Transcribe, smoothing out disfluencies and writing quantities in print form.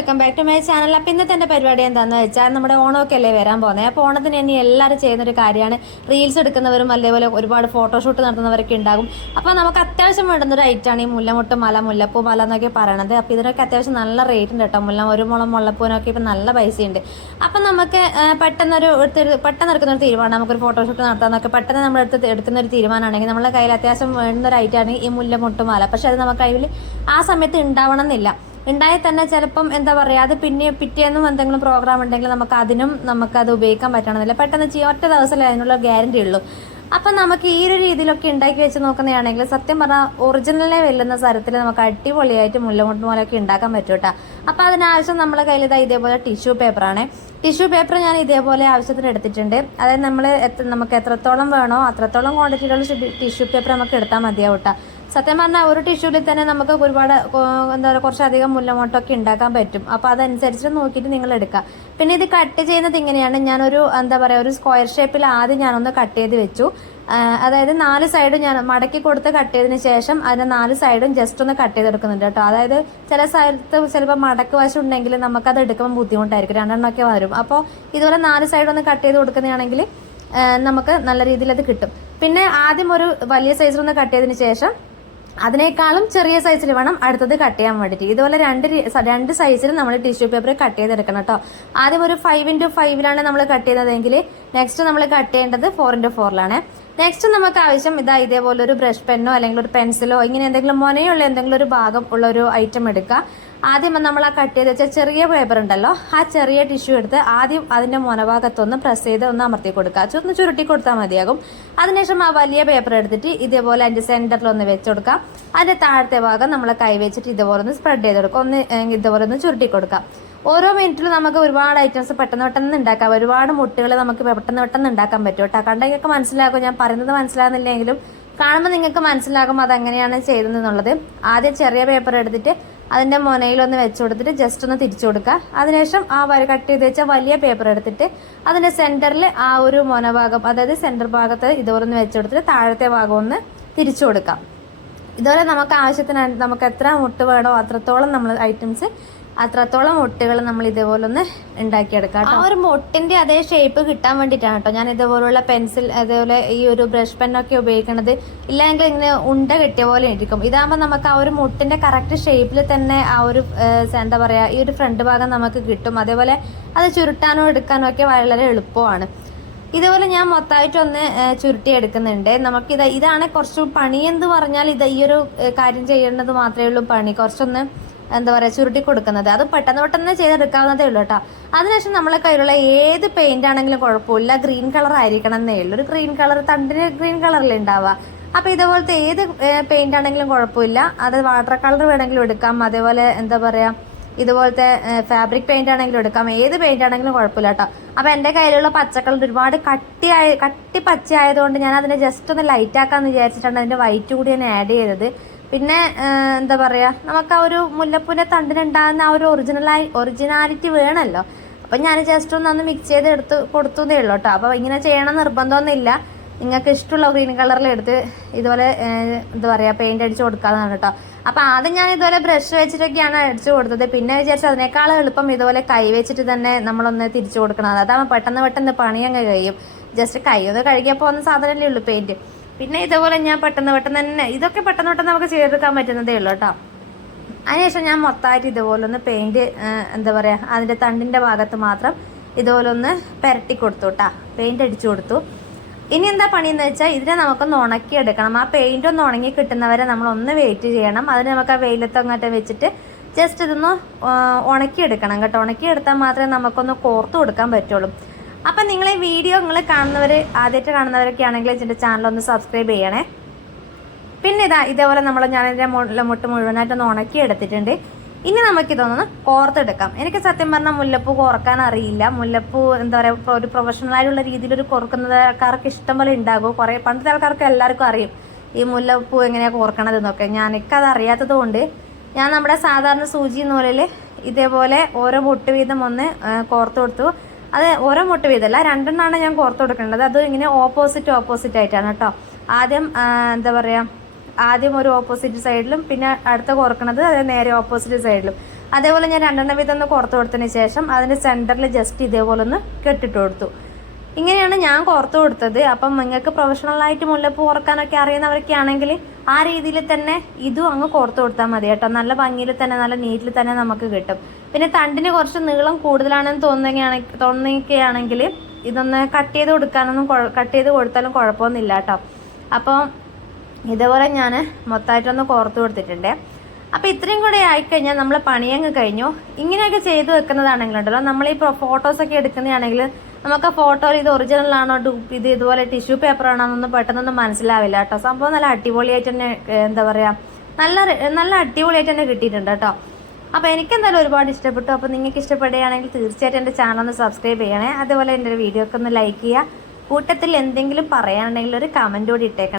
Welcome back to my channel. അപ്പോൾ ഇന്നത്തെ എൻ്റെ പരിപാടി എന്താണെന്ന് വെച്ചാൽ നമ്മുടെ ഓണമൊക്കെ അല്ലേ വരാൻ പോകുന്നത്. അപ്പോൾ ഓണത്തിന് ഇനി എല്ലാവരും ചെയ്യുന്നൊരു കാര്യമാണ് റീൽസ് എടുക്കുന്നവരും അതേപോലെ ഒരുപാട് ഫോട്ടോഷൂട്ട് നടത്തുന്നവരൊക്കെ ഉണ്ടാകും. അപ്പോൾ നമുക്ക് അത്യാവശ്യം വേണ്ടുന്നൊരു ഐറ്റമാണ് ഈ മുല്ലമുട്ട് മല, മുല്ലപ്പൂ മല എന്നൊക്കെ പറയണത്. അപ്പോൾ ഇതിനൊക്കെ അത്യാവശ്യം നല്ല റേറ്റ് ഉണ്ട് കേട്ടോ. ഒരു മുളം മുല്ലപ്പൂവിനൊക്കെ ഇപ്പം നല്ല പൈസയുണ്ട്. അപ്പം നമുക്ക് പെട്ടെന്ന് എടുക്കുന്നൊരു തീരുമാനം, നമുക്കൊരു ഫോട്ടോഷൂട്ട് നടത്താമെന്നൊക്കെ പെട്ടെന്ന് നമ്മൾ എടുക്കുന്നൊരു തീരുമാനമാണെങ്കിൽ നമ്മുടെ കയ്യിൽ അത്യാവശ്യം വേണ്ടുന്നൊരു ഐറ്റമാണ് ഈ മുല്ലമുട്ട് മല. പക്ഷെ അത് നമ്മുടെ കയ്യിൽ ആ സമയത്ത് ഉണ്ടാവണം എന്നില്ല. ഉണ്ടായി തന്നെ ചിലപ്പം എന്താ പറയുക, അത് പിറ്റേന്നും എന്തെങ്കിലും പ്രോഗ്രാം ഉണ്ടെങ്കിൽ നമുക്കത് ഉപയോഗിക്കാൻ പറ്റണമെന്നില്ല. പെട്ടെന്ന് ഒറ്റ ദിവസമല്ലേ അതിനുള്ള ഗ്യാരണ്ടി ഉള്ളൂ. അപ്പം നമുക്ക് ഈ ഒരു രീതിയിലൊക്കെ ഉണ്ടാക്കി വെച്ച് നോക്കുന്നതാണെങ്കിൽ സത്യം പറഞ്ഞാൽ ഒറിജിനലിനെ വെല്ലുന്ന തരത്തിൽ നമുക്ക് അടിപൊളിയായിട്ട് മുല്ലമുട്ട് മുലയൊക്കെ ഉണ്ടാക്കാൻ പറ്റും കേട്ടോ. അപ്പം അതിനാവശ്യം നമ്മളെ കയ്യിൽ ഇതേപോലെ ടിഷ്യൂ പേപ്പറാണ്. ടിഷ്യൂ പേപ്പർ ഞാൻ ഇതേപോലെ ആവശ്യത്തിന് എടുത്തിട്ടുണ്ട്. അതായത് നമുക്ക് എത്രത്തോളം വേണോ അത്രത്തോളം ക്വാണ്ടിറ്റിയിലുള്ള ടിഷ്യൂ പേപ്പർ നമുക്ക് എടുത്താൽ മതിയാവും കേട്ടോ. സത്യം പറഞ്ഞാൽ ഒരു ടിഷ്യൂവിൽ തന്നെ നമുക്ക് ഒരുപാട് എന്താ പറയുക കുറച്ചധികം മുല്ലമുട്ടൊക്കെ ഉണ്ടാക്കാൻ പറ്റും. അപ്പോൾ അതനുസരിച്ച് നോക്കിയിട്ട് നിങ്ങൾ എടുക്കുക. പിന്നെ ഇത് കട്ട് ചെയ്യുന്നത് ഇങ്ങനെയാണ്. ഞാനൊരു എന്താ പറയുക ഒരു സ്ക്വയർ ഷേപ്പിൽ ആദ്യം ഞാനൊന്ന് കട്ട് ചെയ്ത് വെച്ചു. അതായത് 4 സൈഡും ഞാൻ മടക്കി കൊടുത്ത് കട്ട് ചെയ്തതിന് ശേഷം അതിന് 4 സൈഡും ജസ്റ്റ് ഒന്ന് കട്ട് ചെയ്തെടുക്കുന്നുണ്ട് കേട്ടോ. അതായത് ചില സ്ഥലത്ത് ചിലപ്പോൾ മടക്ക് വശം ഉണ്ടെങ്കിൽ നമുക്കത് എടുക്കുമ്പോൾ ബുദ്ധിമുട്ടായിരിക്കും, 2 എണ്ണമൊക്കെ വരും. അപ്പോൾ ഇതുപോലെ 4 സൈഡൊന്ന് കട്ട് ചെയ്ത് കൊടുക്കുന്നതാണെങ്കിൽ നമുക്ക് നല്ല രീതിയിൽ അത് കിട്ടും. പിന്നെ ആദ്യം ഒരു വലിയ സൈസിലൊന്ന് കട്ട് ചെയ്തതിന് ശേഷം അതിനേക്കാളും ചെറിയ സൈസിൽ വേണം അടുത്തത് കട്ട് ചെയ്യാൻ വേണ്ടിയിട്ട്. ഇതുപോലെ രണ്ട് സൈസിൽ നമ്മൾ ടിഷ്യൂ പേപ്പർ കട്ട് ചെയ്തെടുക്കണം കേട്ടോ. ആദ്യം ഒരു 5x5 നമ്മൾ കട്ട് ചെയ്യുന്നതെങ്കിൽ നെക്സ്റ്റ് നമ്മൾ കട്ട് ചെയ്യേണ്ടത് 4x4. നെക്സ്റ്റ് നമുക്ക് ആവശ്യം ഇതേപോലെ ഒരു ബ്രഷ് പെന്നോ അല്ലെങ്കിൽ ഒരു പെൻസിലോ ഇങ്ങനെ എന്തെങ്കിലും മുനയുള്ള എന്തെങ്കിലും ഒരു ഭാഗം ഉള്ള ഒരു ഐറ്റം എടുക്കുക. ആദ്യം നമ്മൾ ആ കട്ട് ചെയ്ത് വെച്ച ചെറിയ പേപ്പർ ഉണ്ടല്ലോ, ആ ചെറിയ ടിഷ്യൂ എടുത്ത് ആദ്യം അതിൻ്റെ മുനഭാഗത്തൊന്ന് പ്രസ് ചെയ്ത് ഒന്ന് അമർത്തി കൊടുക്കുക. ഒന്ന് ചുരുട്ടി കൊടുത്താൽ മതിയാകും. അതിനുശേഷം ആ വലിയ പേപ്പർ എടുത്തിട്ട് ഇതേപോലെ അതിൻ്റെ സെൻറ്ററിലൊന്ന് വെച്ച് കൊടുക്കുക. അതിൻ്റെ താഴത്തെ ഭാഗം നമ്മൾ കൈ വെച്ചിട്ട് ഇതുപോലെ ഒന്ന് സ്പ്രെഡ് ചെയ്ത് കൊടുക്കുക. ഇതുപോലെ ഒന്ന് ചുരുട്ടി കൊടുക്കുക. ഓരോ മിനിറ്റിലും നമുക്ക് ഒരുപാട് ഐറ്റംസ് പെട്ടെന്ന് ഉണ്ടാക്കാം. ഒരുപാട് മുട്ടുകൾ നമുക്ക് പെട്ടെന്ന് ഉണ്ടാക്കാൻ പറ്റും കേട്ടോ. കണ്ടെങ്കിൽ മനസ്സിലാക്കും, ഞാൻ പറയുന്നത് മനസ്സിലാകുന്നില്ലെങ്കിലും കാണുമ്പോൾ നിങ്ങൾക്ക് മനസ്സിലാകും അതെങ്ങനെയാണ് ചെയ്തതെന്നുള്ളത്. ആദ്യം ചെറിയ പേപ്പർ എടുത്തിട്ട് അതിൻ്റെ മുനയിലൊന്ന് വെച്ച് കൊടുത്തിട്ട് ജസ്റ്റ് ഒന്ന് തിരിച്ചു കൊടുക്കുക. അതിനുശേഷം ആ കട്ട് ചെയ്ത് വെച്ച വലിയ പേപ്പർ എടുത്തിട്ട് അതിൻ്റെ സെൻറ്ററിൽ ആ ഒരു മുനഭാഗം, അതായത് സെൻറ്റർ ഭാഗത്ത് ഇതുപോലെ ഒന്ന് വെച്ച് കൊടുത്തിട്ട് താഴത്തെ ഭാഗം ഒന്ന് തിരിച്ചു കൊടുക്കാം. ഇതുപോലെ നമുക്ക് ആവശ്യത്തിന് നമുക്ക് എത്ര മുട്ട് വേണോ അത്രത്തോളം മുട്ടുകൾ നമ്മൾ ഇതേപോലെ ഒന്ന് ഉണ്ടാക്കിയെടുക്കാം. ആ ഒരു മുട്ടിന്റെ അതേ ഷേപ്പ് കിട്ടാൻ വേണ്ടിയിട്ടാണ് കേട്ടോ ഞാൻ ഇതേപോലുള്ള പെൻസിൽ അതേപോലെ ഈ ഒരു ബ്രഷ് പെന്നൊക്കെ ഉപയോഗിക്കുന്നത്. ഇല്ലെങ്കിൽ ഇങ്ങനെ ഉണ്ട കെട്ടിയ പോലെ ഇരിക്കും. ഇതാകുമ്പോൾ നമുക്ക് ആ ഒരു മുട്ടിന്റെ കറക്റ്റ് ഷേപ്പിൽ തന്നെ ആ ഒരു എന്താ പറയുക ഈ ഒരു ഫ്രണ്ട് ഭാഗം നമുക്ക് കിട്ടും. അതേപോലെ അത് ചുരുട്ടാനോ എടുക്കാനോ ഒക്കെ വളരെ എളുപ്പമാണ്. ഇതുപോലെ ഞാൻ മൊത്തമായിട്ടൊന്ന് ചുരുട്ടി എടുക്കുന്നുണ്ട്. ഇതാണ് കുറച്ച് പണി എന്ന് പറഞ്ഞാൽ ഈ ഒരു കാര്യം ചെയ്യേണ്ടത് മാത്രമേ ഉള്ളൂ പണി. കുറച്ചൊന്ന് എന്താ പറയുക ചുരുട്ടി കൊടുക്കുന്നത് അത് പെട്ടെന്ന് ചെയ്തെടുക്കാവുന്നതേ ഉള്ളൂ കേട്ടോ. അതിനുശേഷം നമ്മളെ കയ്യിലുള്ള ഏത് പെയിന്റ് ആണെങ്കിലും കുഴപ്പമില്ല, ഗ്രീൻ കളർ ആയിരിക്കണം എന്നേ ഉള്ളൂ. ഒരു ഗ്രീൻ കളർ തണ്ടിന് ഗ്രീൻ കളറിൽ ഉണ്ടാവുക. അപ്പൊ ഇതുപോലത്തെ ഏത് പെയിന്റ് ആണെങ്കിലും കുഴപ്പമില്ല. അത് വാട്ടർ കളർ വേണമെങ്കിലും എടുക്കാം. അതേപോലെ എന്താ പറയാ ഇതുപോലത്തെ ഫാബ്രിക് പെയിന്റ് ആണെങ്കിലും എടുക്കാം. ഏത് പെയിന്റ് ആണെങ്കിലും കുഴപ്പമില്ല കേട്ടോ. അപ്പൊ എന്റെ കയ്യിലുള്ള പച്ചക്കളർ ഒരുപാട് കട്ടി പച്ച ആയതുകൊണ്ട് ഞാൻ അതിനെ ജസ്റ്റ് ഒന്ന് ലൈറ്റ് ആക്കാന്ന് വിചാരിച്ചിട്ടാണ് അതിന്റെ വൈറ്റ് കൂടി ഞാൻ ആഡ് ചെയ്തത്. പിന്നെ എന്താ പറയുക നമുക്ക് ആ ഒരു മുല്ലപ്പൂവിൻ്റെ തണ്ടിനുണ്ടാകുന്ന ആ ഒരു ഒറിജിനാലിറ്റി വേണമല്ലോ. അപ്പം ഞാൻ ജസ്റ്റ് ഒന്ന് മിക്സ് ചെയ്ത് എടുത്ത് കൊടുത്തതേ ഉള്ളൂ കേട്ടോ. അപ്പോൾ ഇങ്ങനെ ചെയ്യണം നിർബന്ധമൊന്നുമില്ല. നിങ്ങൾക്ക് ഇഷ്ടമുള്ള ഗ്രീൻ കളറിൽ എടുത്ത് ഇതുപോലെ എന്താ പറയുക പെയിന്റ് അടിച്ച് കൊടുക്കാമെന്നാണ് കേട്ടോ. അപ്പോൾ ആദ്യം ഞാൻ ഇതുപോലെ ബ്രഷ് വെച്ചിട്ടൊക്കെയാണ് അടിച്ചു കൊടുത്തത്. പിന്നെ വിചാരിച്ചു അതിനേക്കാളും എളുപ്പം ഇതുപോലെ കൈ വെച്ചിട്ട് തന്നെ നമ്മളൊന്ന് തിരിച്ചു കൊടുക്കണം. അതാകുമ്പോൾ പെട്ടെന്ന് പണിയങ്ങ് കഴിയും. ജസ്റ്റ് കൈ ഒന്ന് കഴുകിയപ്പോൾ ഒന്ന് സാധനമല്ലേ ഉള്ളൂ പെയിന്റ്. പിന്നെ ഇതുപോലെ ഞാൻ പെട്ടെന്ന് തന്നെ ഇതൊക്കെ പെട്ടെന്ന് നമുക്ക് ചെയ്തെടുക്കാൻ പറ്റുന്നതേ ഉള്ളൂ കേട്ടോ. അതിനുശേഷം ഞാൻ മൊത്തമായിട്ട് ഇതുപോലെ ഒന്ന് പെയിന്റ് എന്താ പറയുക അതിൻ്റെ തണ്ടിൻ്റെ ഭാഗത്ത് മാത്രം ഇതുപോലെ ഒന്ന് പുരട്ടി കൊടുത്തു കേട്ടോ. പെയിന്റ് അടിച്ചു കൊടുത്തു. ഇനി എന്താ പണിയെന്ന് വെച്ചാൽ ഇതിനെ നമുക്കൊന്ന് ഉണക്കിയെടുക്കണം. ആ പെയിന്റ് ഒന്ന് ഉണങ്ങി കിട്ടുന്നവരെ നമ്മളൊന്ന് വെയിറ്റ് ചെയ്യണം. അതിന് നമുക്ക് ആ വെയിലത്ത് അങ്ങോട്ട് വെച്ചിട്ട് ജസ്റ്റ് ഇതൊന്ന് ഉണക്കിയെടുക്കണം കേട്ടോ. ഉണക്കിയെടുത്താൽ മാത്രമേ നമുക്കൊന്ന് കോർത്ത് കൊടുക്കാൻ പറ്റുള്ളൂ. അപ്പം നിങ്ങൾ ഈ വീഡിയോ ആദ്യമായിട്ട് കാണുന്നവരൊക്കെ ആണെങ്കിൽ എൻ്റെ ചാനലൊന്ന് സബ്സ്ക്രൈബ് ചെയ്യണേ. പിന്നെ ഇതേപോലെ ഞാനിതിൻ്റെ മുട്ട് മുഴുവനായിട്ടൊന്ന് ഉണക്കി എടുത്തിട്ടുണ്ട്. ഇനി നമുക്കിതൊന്ന് കോർത്തെടുക്കാം. എനിക്ക് സത്യം പറഞ്ഞാൽ മുല്ലപ്പൂ കോർക്കാൻ അറിയില്ല. മുല്ലപ്പൂ എന്താ പറയുക ഒരു പ്രൊഫഷണലായിട്ടുള്ള രീതിയിൽ കോർക്കുന്നതാൾക്കാർക്ക് ഇഷ്ടം പോലെ ഉണ്ടാകും. പണ്ടത്തെ ആൾക്കാർക്ക് എല്ലാവർക്കും അറിയും ഈ മുല്ലപ്പൂ എങ്ങനെയാണ് കോർക്കണതെന്നൊക്കെ. എനിക്കത് അറിയാത്തത് കൊണ്ട് ഞാൻ നമ്മുടെ സാധാരണ സൂചി നൂലിൽ ഇതേപോലെ ഓരോ മുട്ട് വീതം ഒന്ന് കോർത്ത് കൊടുത്തു. അത് ഓരോ മുട്ട് വീതമല്ല, 2 എണ്ണമാണ് ഞാൻ കോർത്ത് കൊടുക്കേണ്ടത്. അത് ഇങ്ങനെ ഓപ്പോസിറ്റ് ആയിട്ടാണ് കേട്ടോ. ആദ്യം ആദ്യം ഒരു ഓപ്പോസിറ്റ് സൈഡിലും പിന്നെ അടുത്ത കോർക്കണത് അത് നേരെ ഓപ്പോസിറ്റ് സൈഡിലും. അതേപോലെ ഞാൻ 2 വീതം ഒന്ന് കോർത്ത് കൊടുത്തതിന് ശേഷം അതിൻ്റെ സെൻറ്ററിൽ ജസ്റ്റ് ഇതേപോലെ ഒന്ന് കെട്ടിട്ട് കൊടുത്തു. ഇങ്ങനെയാണ് ഞാൻ കോർത്ത് കൊടുത്തത്. അപ്പം നിങ്ങൾക്ക് പ്രൊഫഷണലായിട്ട് മുല്ലപ്പൂ കോർക്കാനൊക്കെ അറിയുന്നവരൊക്കെ ആണെങ്കിൽ ആ രീതിയിൽ തന്നെ ഇതും അങ്ങ് കോർത്ത് കൊടുത്താൽ മതി കേട്ടോ. നല്ല ഭംഗിയിൽ തന്നെ നല്ല നീറ്റിൽ തന്നെ നമുക്ക് കിട്ടും. പിന്നെ തണ്ടിന് കുറച്ച് നീളം കൂടുതലാണെന്ന് തോന്നുകയാണെങ്കിൽ ഇതൊന്ന് കട്ട് ചെയ്ത് കൊടുത്താലും കുഴപ്പമൊന്നുമില്ല കേട്ടോ. അപ്പോൾ ഇതേപോലെ ഞാൻ മൊത്തമായിട്ടൊന്ന് കോർത്ത് കൊടുത്തിട്ടുണ്ട്. അപ്പോൾ ഇത്രയും കൂടെ ആയിക്കഴിഞ്ഞാൽ നമ്മൾ പണിയങ്ങ് കഴിഞ്ഞു. ഇങ്ങനെയൊക്കെ ചെയ്ത് വെക്കുന്നതാണെങ്കിലുണ്ടല്ലോ, നമ്മൾ ഈ ഫോട്ടോസൊക്കെ എടുക്കുന്നതാണെങ്കിൽ നമുക്ക് ആ ഫോട്ടോയിൽ ഇത് ഒറിജിനൽ ആണോ ഇത് ഇതുപോലെ ടിഷ്യൂ പേപ്പർ ആണോ എന്നൊന്നും പെട്ടെന്നൊന്നും മനസ്സിലാവില്ല കേട്ടോ. സംഭവം നല്ല അടിപൊളിയായിട്ട് തന്നെ എന്താ പറയുക, നല്ല അടിപൊളിയായിട്ട് തന്നെ കിട്ടിയിട്ടുണ്ട് കേട്ടോ. അപ്പോൾ എനിക്കെന്തായാലും ഒരുപാട് ഇഷ്ടപ്പെട്ടു. അപ്പോൾ നിങ്ങൾക്ക് ഇഷ്ടപ്പെടുകയാണെങ്കിൽ തീർച്ചയായിട്ടും എൻ്റെ ചാനൽ ഒന്ന് സബ്സ്ക്രൈബ് ചെയ്യണേ. അതുപോലെ എൻ്റെ വീഡിയോ ഒക്കെ ഒന്ന് ലൈക്ക് ചെയ്യുക. കൂട്ടത്തിൽ എന്തെങ്കിലും പറയാനുണ്ടെങ്കിൽ ഒരു കമൻറ്റ് കൂടി ഇട്ടേക്കണം.